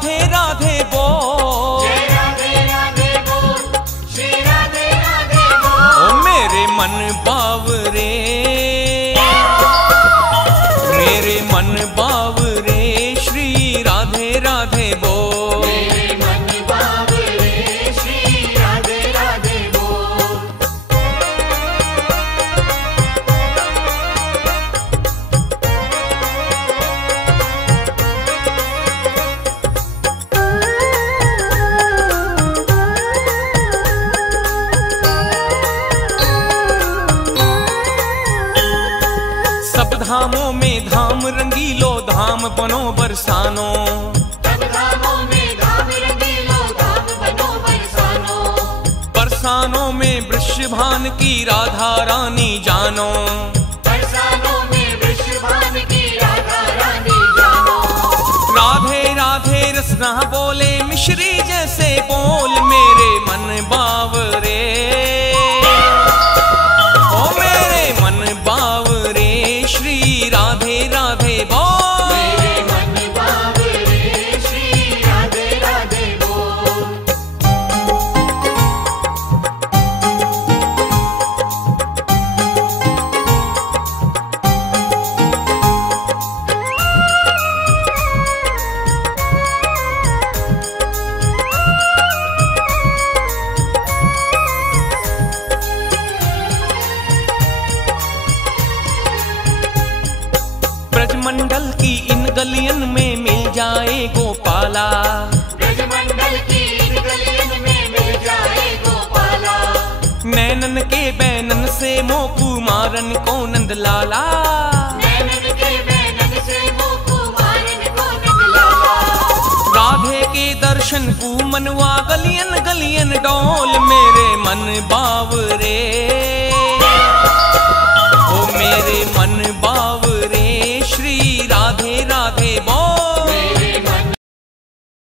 राधे राधे बोल, ओ मेरे मन बावरे, मेरे मन बावरे श्री राधे राधे बोल, मेरे मन बावरे श्री राधे राधे बोल। सब धामों में धाम रंगीलो, धाम बनो बरसानो, सब धामों में धाम रंगीलो, धाम बनो बरसानो, बरसानों में वृषभान की राधा रानी जानो, बरसानों में वृषभान की राधा रानी जानो। राधे राधे रसना बोले मिश्री जैसे बोल, मेरे मन बावरे, ओ मेरे मन बावरे श्री राधे राधे बोल, मेरे मन बावरे श्री राधे राधे बोल। ब्रजमंडल की इन गलियन में मिल जाए गोपाला, ब्रजमंडल की इन गलियन में मिल जाए गोपाला, नैनन के बैनन से मोकू मारन को नंद लाला, नैनन के बैनन से मोकू मारन को नंद लाला। राधे के दर्शन को मनवा गलियन गलियन डोल, मेरे मन बावरे, ओ मेरे मन